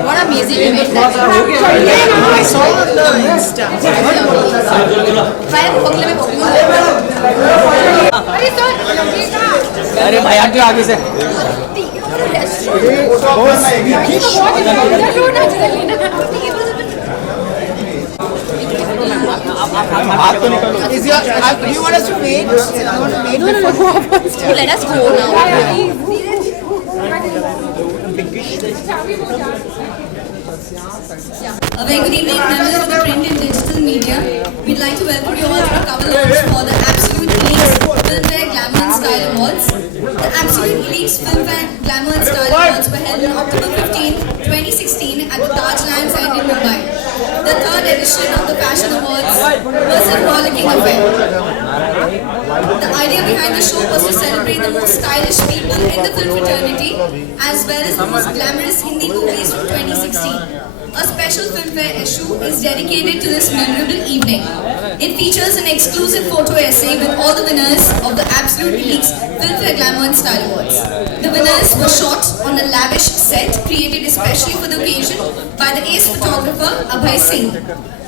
What amazing event that I saw on the Insta. अरे भाई आगे आगे से You want us to wait? Let us go now. A very good evening, members of the print and digital media. We'd like to welcome you all to the cover launch for the Absolute Elite Filmfare Glamour and Style Awards. The Absolute Elite Filmfare Glamour and Style Awards were held on October 15, 2016 at the Taj Lions End in Mumbai. The third edition of the Fashion Awards was a rollicking affair. The idea behind the show was to celebrate the most stylish people in the film fraternity as well as the most glamorous Hindi movies from 2016. A special filmfare issue is dedicated to this memorable evening. It features an exclusive photo essay with all the winners of the Absolute Elite's Filmfare Glamour and Style Awards. The winners were shot on a lavish set created especially for the occasion by the ace photographer Abhay Singh.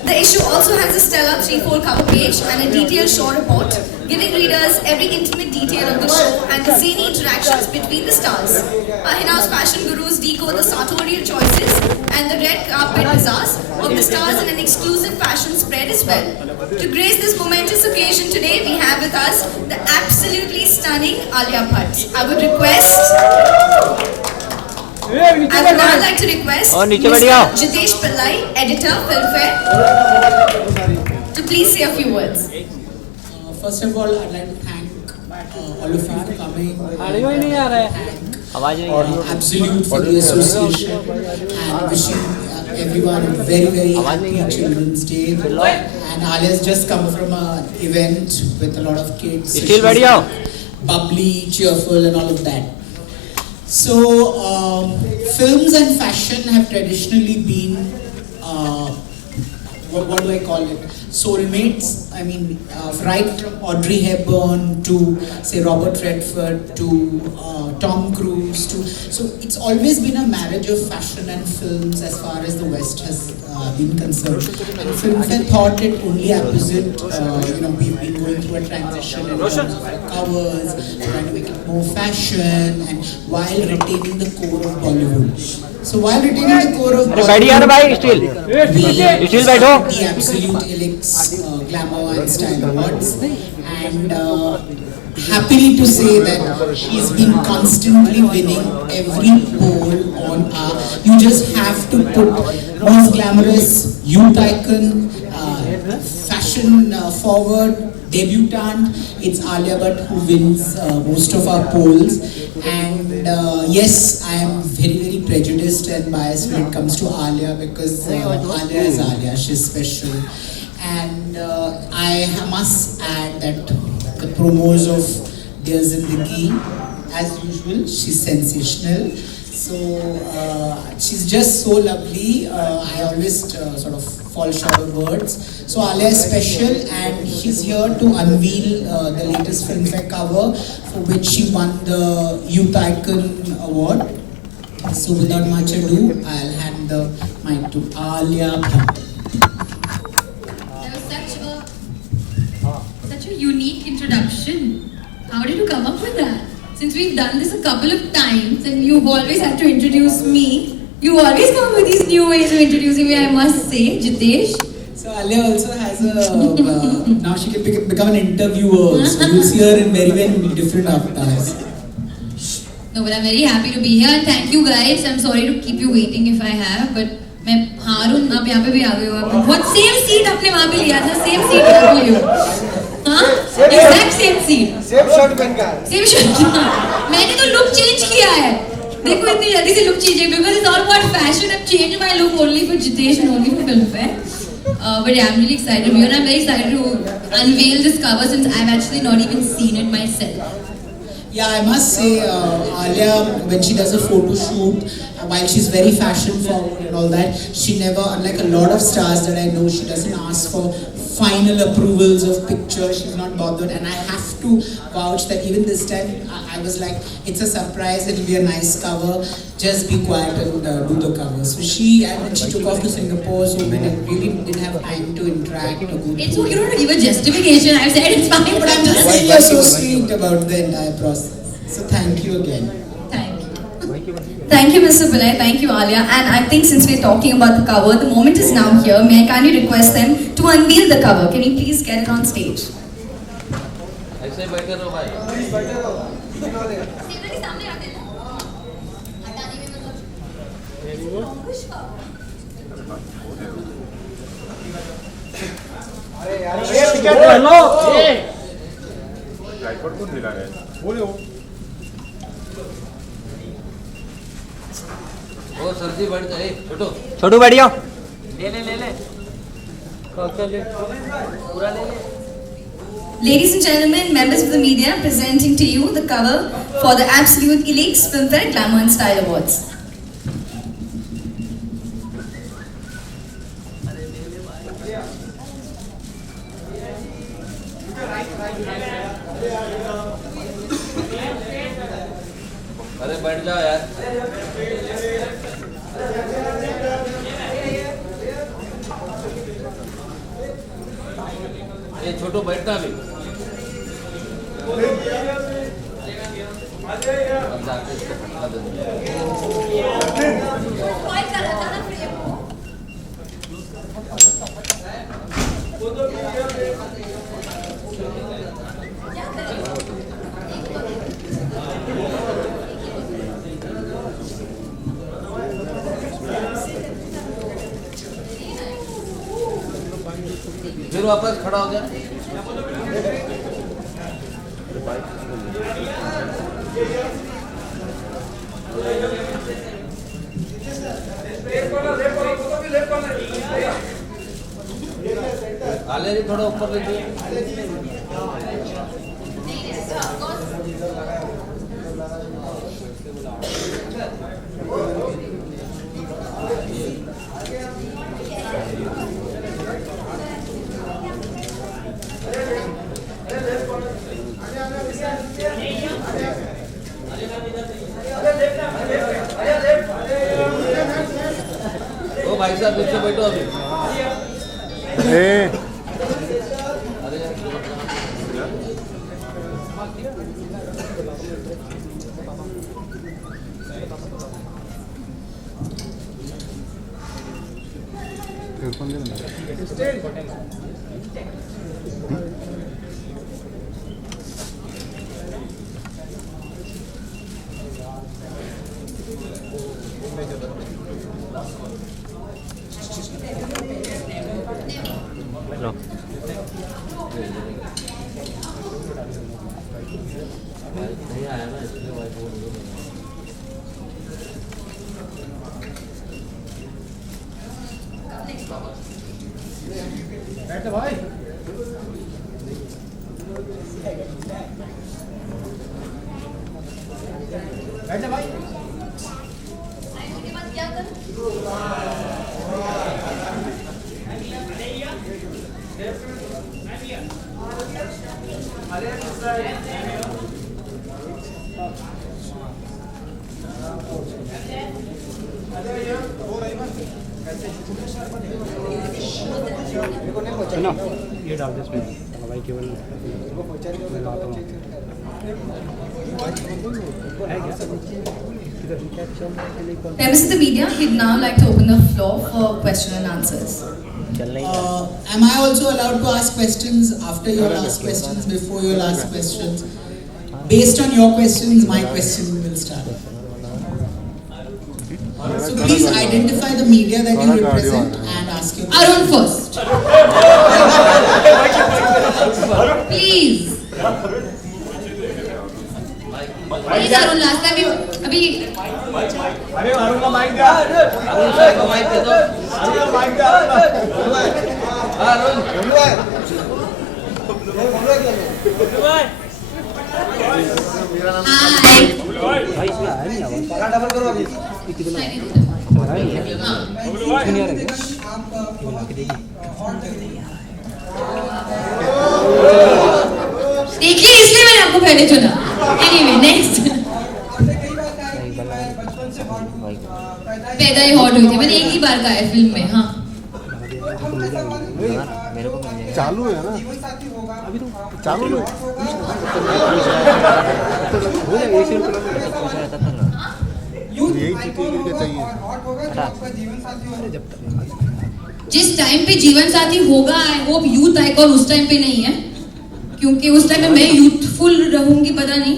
The issue also has a stellar 3-fold cover page and a detailed show report, giving readers every intimate detail of the show and the zany interactions between the stars. Our in-house fashion gurus decode the sartorial choices and the red carpet bazaars of the stars in an exclusive fashion spread as well. To grace this momentous occasion today, we have with us the absolutely stunning Alia Bhatt. I would now like to request Mr. Jitesh Pillai, editor, Filmfare, to please say a few words. First of all, I'd like to thank all of you for coming. Absolute for the association and wishing everyone a very, very happy Children's Day. And Alia's just come from an event with a lot of kids. Still very bubbly, cheerful, and all of that. So, films and fashion have traditionally been, what do I call it? Soulmates. I mean, right from Audrey Hepburn to, say, Robert Redford to Tom Cruise to, so it's always been a marriage of fashion and films as far as the West has been concerned. And Filmfare thought it only opposite. We've been going through a transition in terms of our covers, trying to make it more fashion, and while retaining the core of Bollywood. So while retaining the core of Bollywood, the Absolute Elite Glamour and Style Awards, and happily to say that she's been constantly winning every poll on you just have to put most glamorous youth icon, fashion forward, debutante. It's Alia Bhatt who wins most of our polls. And yes, I am very, very prejudiced and biased when it comes to Alia because Alia is Alia, she's special. And I must add that the promos of Dear Zindagi, as usual, she's sensational. So she's just so lovely. I always sort of fall short of words. So Alia is special and she's here to unveil the latest Filmfare cover for which she won the Youth Icon Award. So without much ado, I'll hand the mic to Alia Bhatt. That was such a unique introduction. How did you come up with that? Since we've done this a couple of times and you've always had to introduce me, you always come up with these new ways of introducing me, I must say, Jitesh. So Alia also has a, now she can become an interviewer, so you'll see her in very, very different avatars. No, but I'm very happy to be here and thank you guys. I'm sorry to keep you waiting if I have, but मैं हारून आप यहाँ पे भी आ गए हो आप बहुत same seat अपने वहाँ पे लिया था सेम सीट रख लियो हाँ exact same seat same shirt पहन का सेम शर्ट मैंने तो लुक चेंज किया है देखो इतनी जल्दी से लुक चेंज है because it's all about fashion. I've changed my look only for Jitesh and only for Filmfare. But yeah, I'm really excited to be here and I'm very excited to unveil this cover since I've actually not even seen it myself. Yeah, I must say, Alia, when she does a photo shoot, while she's very fashion forward and all that, she never, unlike a lot of stars that I know, she doesn't ask for final approvals of pictures. She's not bothered, and I have to vouch that even this time, I was like, it's a surprise. It'll be a nice cover. Just be quiet and do the cover. So she took off to Singapore, so we really didn't have time to interact. It's okay, you don't give a justification. I've said it's fine, But I'm just saying you're so sweet about the entire process. So thank you again. Thank you, Mr. Pillai. Thank you, Alia. And I think since we're talking about the cover, the moment is now here. May I kindly request them to unveil the cover? Can you please get it on stage? ऐसे बैठे रहो भाई बैठे रहो अरे यार ये ticket लो tripod कौन दिला रहा है बोले वो ओ सरजी बैठ जाए छोटू छोटू बैठ जाओ ले पूरा ले Ladies and gentlemen, members of the media, presenting to you the cover for the Absolute Elite Filmfare Glamour and Style Awards. अरे बैठ जाओ यार ये छोटू बैठता भी फिर वापस खड़ा हो गया आले जी थोड़ा ऊपर लीजिए ओ भाई साहब पीछे बैठो अभी नहीं आया ना इसलिए भाई बोल बैठ भाई बैठ भाई ये डाल दे इसमें भाई केवल मैं लाता हूँ Members of the media, we'd now like to open the floor for question and answers. Am I also allowed to ask questions after your last questions, before your last questions? Based on your questions, my question will start. So please identify the media that you represent and ask your question. Arun first. Please. Please Arun, last time you अभी अरे अरुण का mic दे Arun sir को mic दे दो अरुण का mic दे Arun Hi. Double करो अभी देखिए इसलिए मैंने आपको पहले चुना. Anyway, next. पैदा ही हॉट हुई थी. मैंने एक ही बार कहा है फिल्म में. हाँ. चालू है ना अभी तो चालू है यही चीजें के चाहिए जिस टाइम पे जीवन साथी होगा, आई होप यूथ आइकॉन उस टाइम पे नहीं है, क्योंकि उस टाइम पे मैं यूथफुल रहूंगी पता नहीं,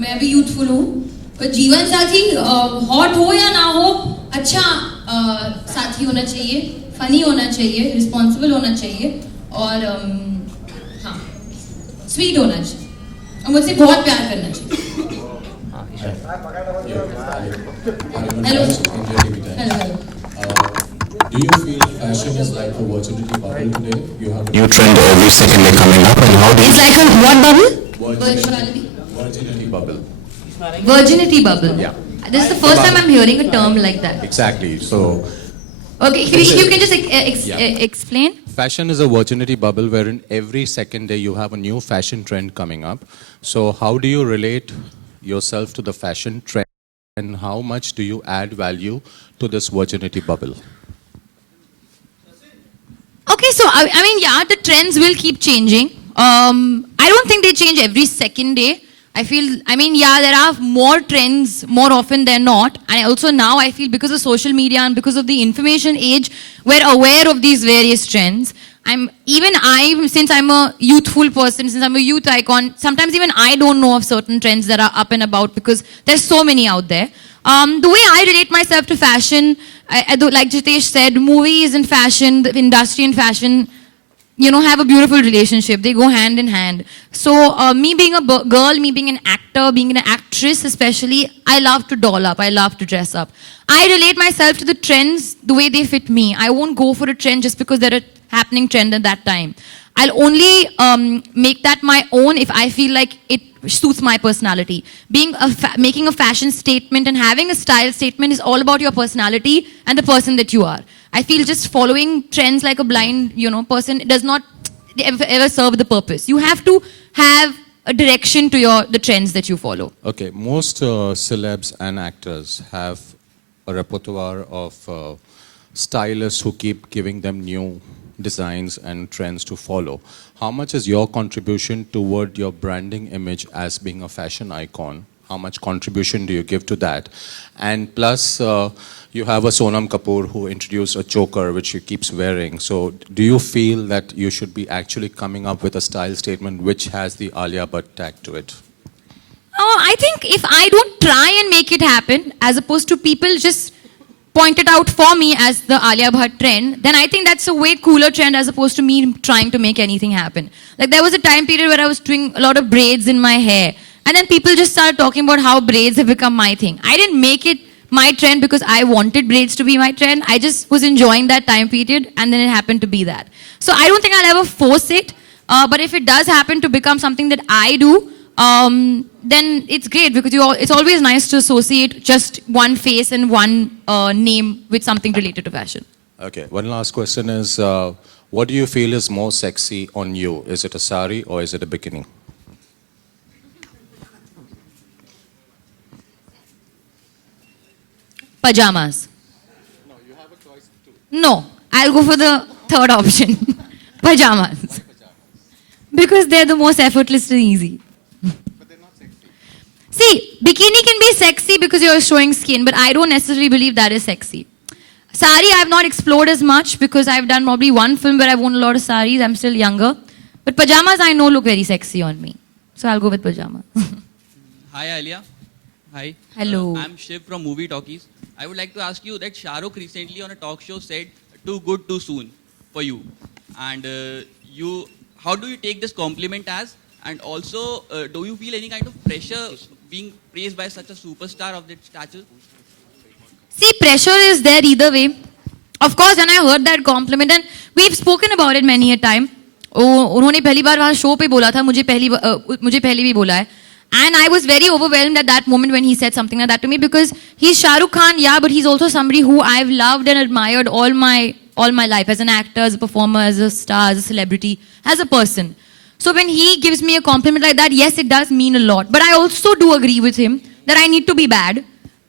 मैं भी यूथफुल हूँ. पर जीवन साथी हॉट हो या ना हो, अच्छा साथी होना चाहिए, फनी होना चाहिए, रिस्पॉन्सिबल होना चाहिए और हाँ स्वीट होना चाहिए और मुझसे बहुत प्यार करना चाहिए. Hello hello. Do you feel fashion is like a virginity bubble today? You have New trend every second day coming up, and how do you? It's like a what bubble? virginity bubble. Virginity bubble. Yeah. This is the first time I'm hearing a term like that. Exactly. So Okay, you can just explain. fashion is a virginity bubble wherein every second day you have a new fashion trend coming up. So how do you relate yourself to the fashion trend, and how much do you add value to this virginity bubble? Okay, so I mean, yeah, the trends will keep changing. I don't think they change every second day. I mean, yeah, there are more trends more often than not. And also now I feel because of social media and because of the information age, we're aware of these various trends. Since I'm a youthful person, since I'm a youth icon, sometimes even I don't know of certain trends that are up and about because there's so many out there. The way I relate myself to fashion, like Jitesh said, movies and fashion, the industry and fashion, you know, have a beautiful relationship. They go hand in hand. So me being a girl, me being an actor, being an actress especially, I love to doll up. I love to dress up. I relate myself to the trends the way they fit me. I won't go for a trend just because they're a happening trend at that time. I'll only make that my own if I feel like it suits my personality. Making a fashion statement and having a style statement is all about your personality and the person that you are. I feel just following trends like a blind, person does not ever serve the purpose. You have to have a direction to the trends that you follow. Okay, most celebs and actors have a repertoire of stylists who keep giving them new designs and trends to follow. How much is your contribution toward your branding image as being a fashion icon? How much contribution do you give to that? And plus, you have a Sonam Kapoor who introduced a choker which she keeps wearing. So do you feel that you should be actually coming up with a style statement which has the Alia Bhatt tag to it? Oh, I think if I don't try and make it happen, as opposed to people just point it out for me as the Alia Bhatt trend, then I think that's a way cooler trend as opposed to me trying to make anything happen. Like there was a time period where I was doing a lot of braids in my hair, and then people just started talking about how braids have become my thing. I didn't make it my trend because I wanted braids to be my trend. I just was enjoying that time period, and then it happened to be that. So I don't think I'll ever force it, but if it does happen to become something that I do, then it's great because it's always nice to associate just one face and one name with something related to fashion. Okay, one last question is, what do you feel is more sexy on you? Is it a sari or is it a bikini? pajamas. No, I'll go for the third option. Pajamas. Because they're the most effortless and easy. See, bikini can be sexy because you're showing skin, but I don't necessarily believe that is sexy. Sari, I've not explored as much because I've done probably one film where I've worn a lot of saris. I'm still younger. But pajamas, I know, look very sexy on me. So I'll go with pajamas. Hi, Alia. Hi. Hello. I'm Shiv from Movie Talkies. I would like to ask you that Shah Rukh recently on a talk show said, "Too good, too soon" for you. And how do you take this compliment as? And also, do you feel any kind of pressure being praised by such a superstar of that stature? See, pressure is there either way. Of course, when I heard that compliment, and we've spoken about it many a time. उन्होंने पहली बार वहाँ show पे बोला था, मुझे पहले भी बोला है. And I was very overwhelmed at that moment when he said something like that to me because he's Shah Rukh Khan, yeah, but he's also somebody who I've loved and admired all my life as an actor, as a performer, as a star, as a celebrity, as a person. So when he gives me a compliment like that, yes, it does mean a lot. But I also do agree with him that I need to be bad.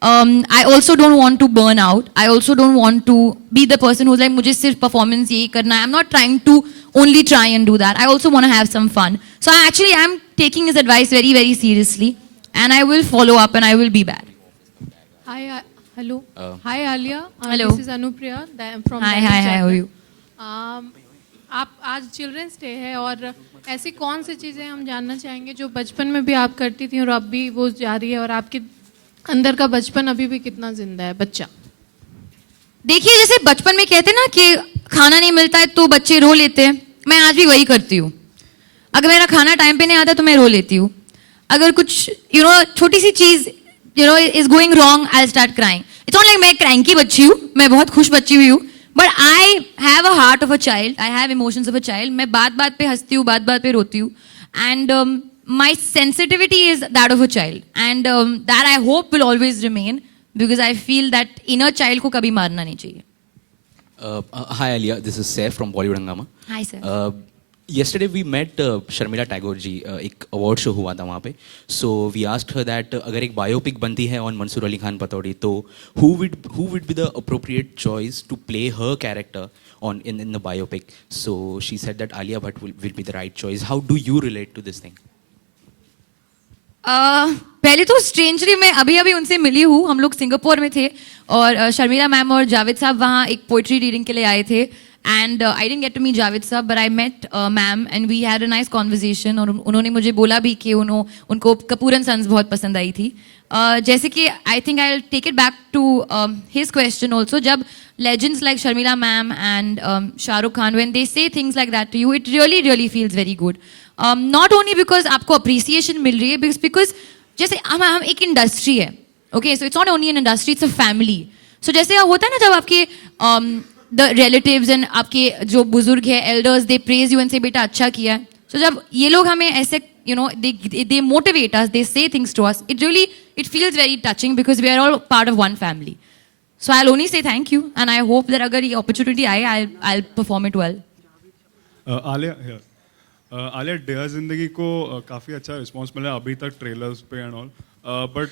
I also don't want to burn out. I also don't want to be the person who's like, मुझे सिर्फ performance यही करना है. I'm not trying to only try and do that. I also want to have some fun. So I actually am taking his advice very, very seriously. And I will follow up and I will be bad. Hi, hello. Hi, Alia. Hello. This is Anupriya from Hi, how are you? आप आज children's day है और ऐसी कौन सी चीज़ें हम जानना चाहेंगे जो बचपन में भी आप करती थी और अब भी वो जारी है और आपके अंदर का बचपन अभी भी कितना जिंदा है बच्चा? देखिए, जैसे बचपन में कहते हैं ना कि खाना नहीं मिलता है तो बच्चे रो लेते हैं, मैं आज भी वही करती हूँ. अगर मेरा खाना टाइम पे नहीं आता तो मैं रो लेती हूँ. अगर कुछ छोटी सी चीज is going wrong, I start crying. It's not like मैं क्रैंकी बच्ची हूँ, मैं बहुत खुश बच्ची हुई हूँ, but I have a heart of a child, I have emotions of a child. मैं बात बात पे हंसती हूँ, बात बात पे रोती हूँ. And my sensitivity is that of a child, and that I hope will always remain because I feel that inner child को कभी मारना नहीं चाहिए. Hi Alia, this is Saif from Bollywood Hungama. Hi sir. Yesterday we met Sharmila Tagore ji, एक award show हुआ था वहाँ पे. So we asked her that अगर एक biopic बनती है on Mansoor Ali Khan Patodi, तो who would be the appropriate choice to play her character in the biopic? So she said that Alia Bhatt will be the right choice. How do you relate to this thing? पहले तो strangely मैं अभी उनसे मिली हूँ. हम लोग Singapore में थे और शर्मिला मैम और जावेद साहब वहाँ एक पोइट्री रीडिंग के लिए आए थे. And I didn't get to meet Javed sahab, but I met ma'am and we had a nice conversation. और उन्होंने मुझे बोला भी कि उनको कपूर एंड सन्स बहुत पसंद आई थी. जैसे कि I think I will take it back to his question also. जब legends like Sharmila ma'am and Shah Rukh Khan, when they say things like that to you, it really feels very good. Not only because आपको appreciation मिल रही है, because जैसे हम एक industry है, okay, so it's not only an industry, it's a family. So जैसे होता है ना जब आपके the relatives and आपके जो बुजुर्ग है elders, they praise you and say बेटा अच्छा किया. So जब ये लोग हमें ऐसे they motivate us, they say things to us, it feels very touching because we are all part of one family. So I'll only say thank you, and I hope that अगर ये opportunity आए, I'll perform it well. Alia Dear Zindagi को काफ़ी अच्छा response मिला अभी तक trailers पे and all. But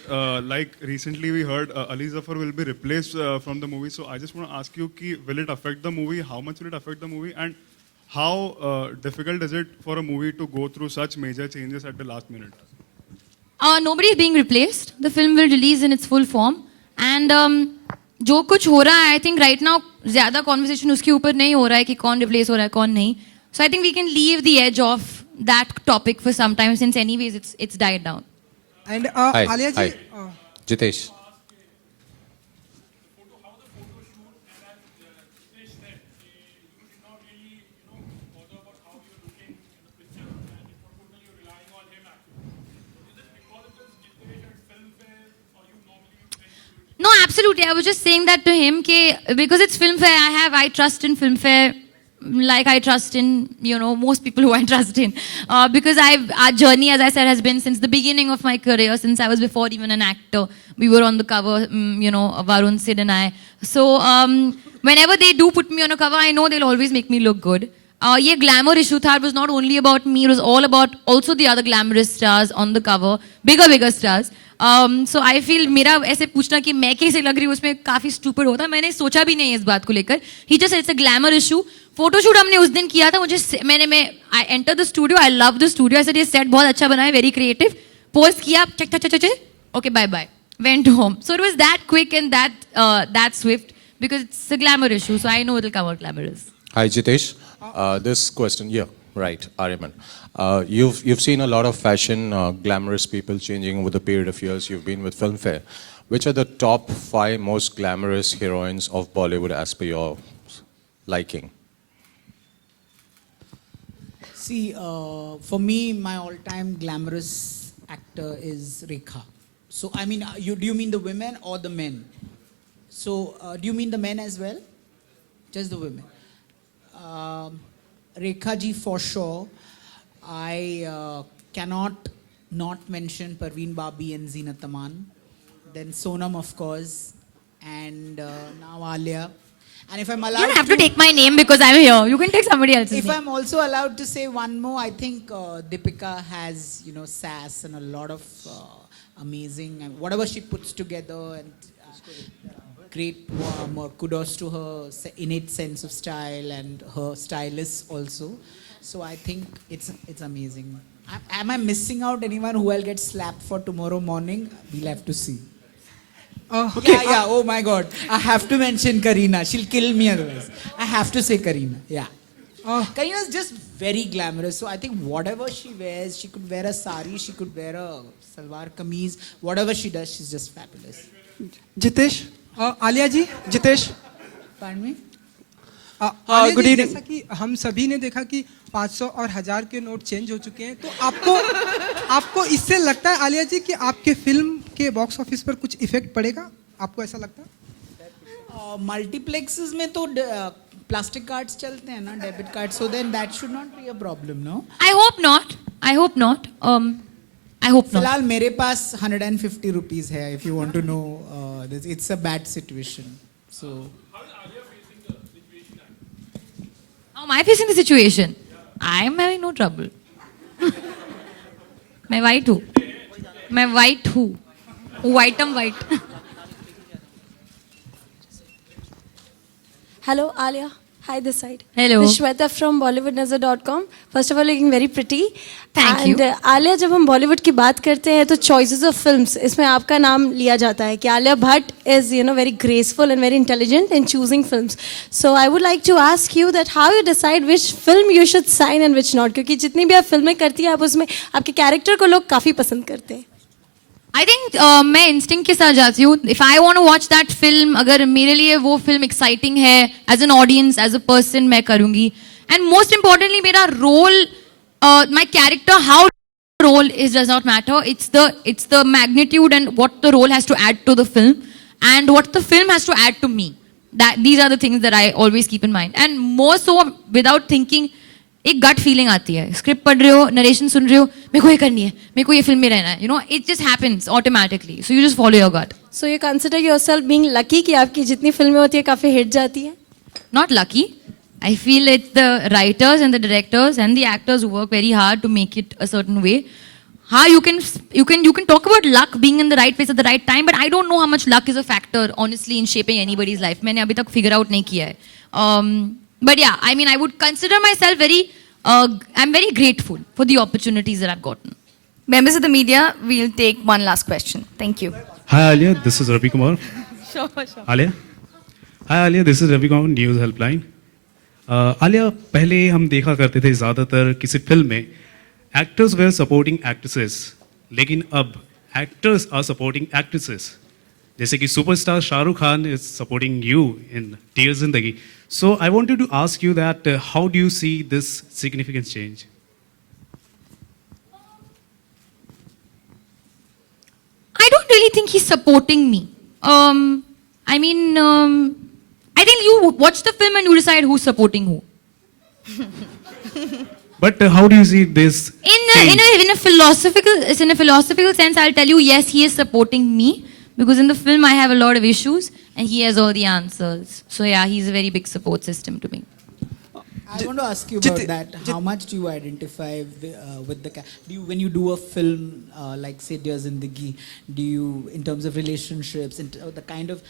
like recently we heard Ali Zafar will be replaced from the movie. So I just want to ask you, will it affect the movie? How much will it affect the movie? And how difficult is it for a movie to go through such major changes at the last minute? Nobody is being replaced. The film will release in its full form. And जो कुछ हो रहा है, I think right now ज़्यादा conversation उसके ऊपर नहीं हो रहा है कि कौन रिप्लेस हो रहा है कौन नहीं. So I think we can leave the edge of that topic for some time since anyways it's died down. And Alia ji, Jitesh, No, absolutely. I was just saying that to him because it's Filmfare, I trust in Filmfare like I trust in, most people who I trust in. Because our journey, as I said, has been since the beginning of my career, since I was before even an actor. We were on the cover, Varun, Sid and I. So whenever they do put me on a cover, I know they'll always make me look good. ये glamour issue था. It was not only about me. It was all about also the other glamorous stars on the cover, bigger stars. So I feel मेरा ऐसे पूछना कि मैं कैसे लग रही हूँ उसमें काफी stupid होता. मैंने सोचा भी नहीं इस बात को लेकर. He just said it's a glamour issue. Photoshoot हमने उस दिन किया था. मुझे I entered the studio. I loved the studio. I said ये set बहुत अच्छा बना है, very creative. Post किया, check. Okay, bye. Went home. So it was that quick and that swift because it's a glamour issue. So I know it'll come out glamorous. Hi, Jitesh. This question, yeah, right, Aryaman. You've seen a lot of fashion, glamorous people changing over the period of years you've been with Filmfare. Which are the top 5 most glamorous heroines of Bollywood as per your liking? See, for me, my all-time glamorous actor is Rekha. So, I mean, do you mean the women or the men? So, do you mean the men as well? Just the women. Rekha ji for sure. I cannot not mention Parveen Babi and Zeenat Aman. Then Sonam, of course. And now Alia. And if I'm allowed You don't have to take my name because I'm here. You can take somebody else's If name. I'm also allowed to say one more, I think Deepika has, sass and a lot of amazing, and whatever she puts together, and great kudos to her innate sense of style and her stylists also. So I think it's amazing. Am I missing out anyone who will get slapped for tomorrow morning? We'll have to see. Okay. Yeah. Oh my God. I have to mention Kareena. She'll kill me otherwise. I have to say Kareena. Yeah. Kareena is just very glamorous. So I think whatever she wears, she could wear a sari, she could wear a salwar kameez. Whatever she does, she's just fabulous. Jitesh, Alia ji, Jitesh. Pardon me? Alia good ji, evening. जैसा कि हम सभी ने देखा कि 500 और 1000 के note change हो चुके हैं, तो आपको इससे लगता है आलिया जी कि आपके फिल्म के बॉक्स ऑफिस पर कुछ इफेक्ट पड़ेगा? आपको ऐसा लगता है? मल्टीप्लेक्सेस में तो प्लास्टिक कार्ड्स चलते हैं ना, debit card, so then that should not be a problem, no? I hope not. I hope not. फिलहाल मेरे पास 150 rupees है, if you want to know. It's a bad situation. So. How am I facing the situation? I am having no trouble. मैं white हूँ. मैं white हूँ. White am white. Hello, Alia. Hi, this side. Hello. This is Shweta from BollywoodNazar.com. First of all, looking very pretty. Thank you. Alia, जब हम बॉलीवुड की बात करते हैं तो choices of films इसमें आपका नाम लिया जाता है कि Alia Bhatt is very graceful and very intelligent in choosing films. So I would like to ask you that how you decide which film you should sign and which not, क्योंकि जितनी भी आप फिल्में करती हैं आप उसमें आपके कैरेक्टर को लोग काफी पसंद करते हैं. I think मैं instinct के साथ जाती हूँ. If I want to watch that film, अगर मेरे लिए वो film exciting है, as an audience, as a person, मैं करूँगी. And most importantly, मेरा role, my character, how role does not matter. It's the magnitude and what the role has to add to the film, and what the film has to add to me. These are the things that I always keep in mind. And more so, without thinking, एक gut feeling आती है. Script पढ़ रहे हो, narration सुन रहे हो, मेरे को ये करनी है, मेरे को ये फिल्म में रहना है. It just happens automatically. So you just follow your gut. So you consider yourself being lucky कि आपकी जितनी फिल्में होती है काफी हिट जाती है? Not lucky. I feel it's the writers and the directors and the actors who work very hard to make it a certain way. You can talk about luck being in the right place at the right time, but I don't know how much luck is a factor, honestly, in shaping anybody's life. मैंने अभी तक figure out नहीं किया है. But yeah, I mean, I would consider myself I'm very grateful for the opportunities that I've gotten. Members of the media, we'll take one last question. Thank you. Hi Alia, this is Ravi Kumar. Sure. Alia? Hi Alia, this is Ravi Kumar, News Helpline. Alia, पहले हम देखा करते थे ज़्यादातर किसी film में actors were supporting actresses, लेकिन अब actors are supporting actresses. जैसे कि superstar Shahrukh Khan is supporting you in Dear Zindagi. So I wanted to ask you that how do you see this significant change? I don't really think he's supporting me. I mean, I think you watch the film and you decide who's supporting who. But how do you see this change? In a philosophical sense, I'll tell you, yes, he is supporting me. Because in the film, I have a lot of issues and he has all the answers. So yeah, he's a very big support system to me. I want to ask you about that. How much do you identify with the when you do a film like say Dear Zindagi, do you, in terms of relationships, the kind of,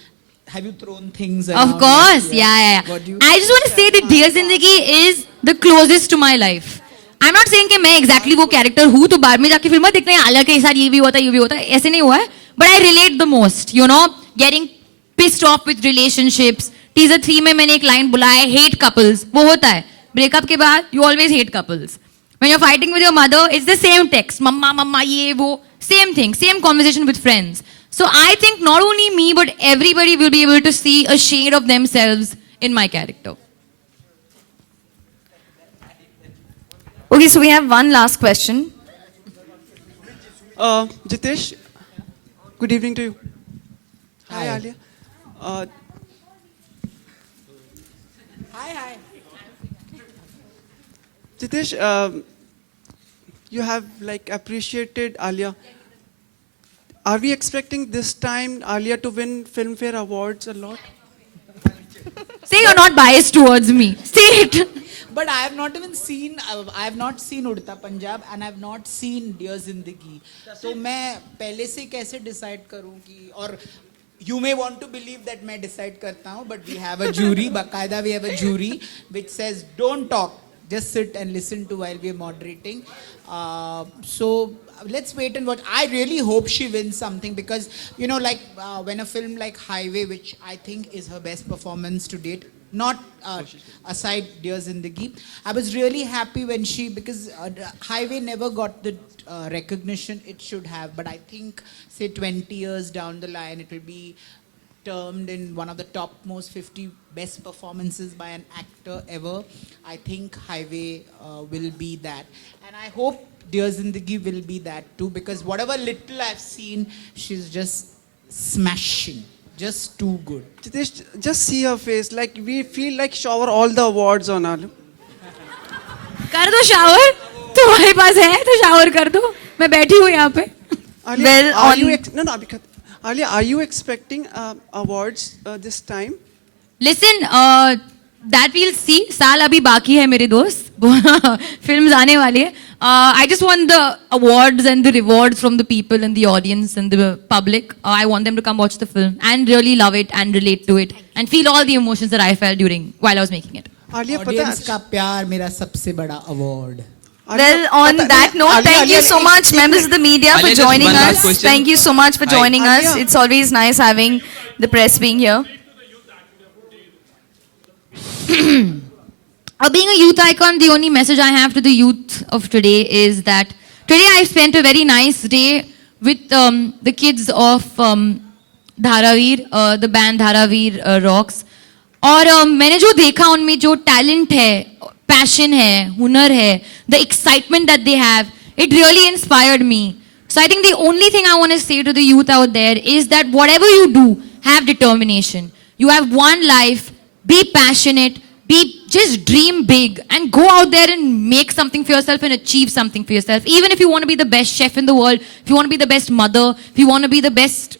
have you thrown things around? Of course, yeah. I just want to say that Dear Zindagi is the closest to my life. I'm not saying कि मैं exactly वो character हूँ तो बाद में जाके film देखना है आलिया के साथ ये भी होता है ऐसे नहीं हुआ है. But I relate the most, you know, getting pissed off with relationships. Teaser 3 में मैंने एक line बोला है, hate couples. वो होता है. Breakup के बाद you always hate couples. When you're fighting with your mother, it's the same text. Mama, ये वो. Same thing, same conversation with friends. So I think not only me, but everybody will be able to see a shade of themselves in my character. Okay, so we have one last question. Jitesh, good evening to you. Hi, Alia. Hi. Jitesh, you have appreciated Alia. Are we expecting this time Alia to win Filmfare Awards a lot? Say you're not biased towards me. Say it. But I have not even seen, I have not seen Udta Punjab and I have not seen Dear Zindagi. So मैं पहले से कैसे decide करूँ कि, और you may want to believe that मैं decide करता हूँ, but we have a jury, बाकायदा we have a jury which says don't talk, just sit and listen to while we are moderating. So let's wait and watch. I really hope she wins something because, you know, when a film like Highway, which I think is her best performance to date, not aside Dear Zindagi, I was really happy when because Highway never got the recognition it should have, but I think, say 20 years down the line, it will be termed in one of the topmost 50 best performances by an actor ever. I think Highway will be that. And I hope Dear Zindagi will be that too, because whatever little I've seen, she's just smashing. Just too good. Just see her face. We feel like shower all the awards on Alia. कर दो shower. तुम्हारे पास है तो shower कर दो. मैं बैठी हूँ यहाँ पे. Alia, are you expecting awards this time? Listen, that we'll see. साल अभी बाकी है मेरे दोस्त. Films आने वाली है. I just want the awards and the rewards from the people and the audience and the public. I want them to come watch the film and really love it and relate to it and feel all the emotions that I felt while I was making it. Audience का प्यार मेरा सबसे बड़ा award. Well, on that note, thank you so much, members of the media, for joining us. Thank you so much for joining us. It's always nice having the press being here. Being a youth icon, the only message I have to the youth of today is that today I spent a very nice day with the kids of Dharaveer, the band Dharaveer Rocks. और मैंने जो देखा उनमें जो talent है, passion है, हुनर है, the excitement that they have, it really inspired me. So I think the only thing I want to say to the youth out there is that whatever you do, have determination. You have one life, be passionate, just dream big and go out there and make something for yourself and achieve something for yourself. Even if you want to be the best chef in the world, if you want to be the best mother, if you want to be the best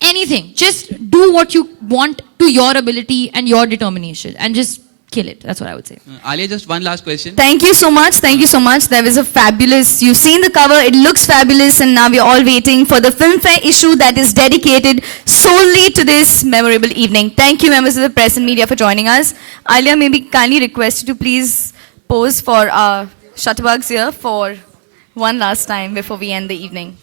anything, just do what you want to your ability and your determination and just kill it. That's what I would say. Alia, just one last question. Thank you so much. Thank you so much. There was a fabulous, you've seen the cover, it looks fabulous, and now we're all waiting for the Filmfare issue that is dedicated solely to this memorable evening. Thank you, members of the press and media, for joining us. Alia, maybe kindly request you to please pose for our shutterbugs here for one last time before we end the evening.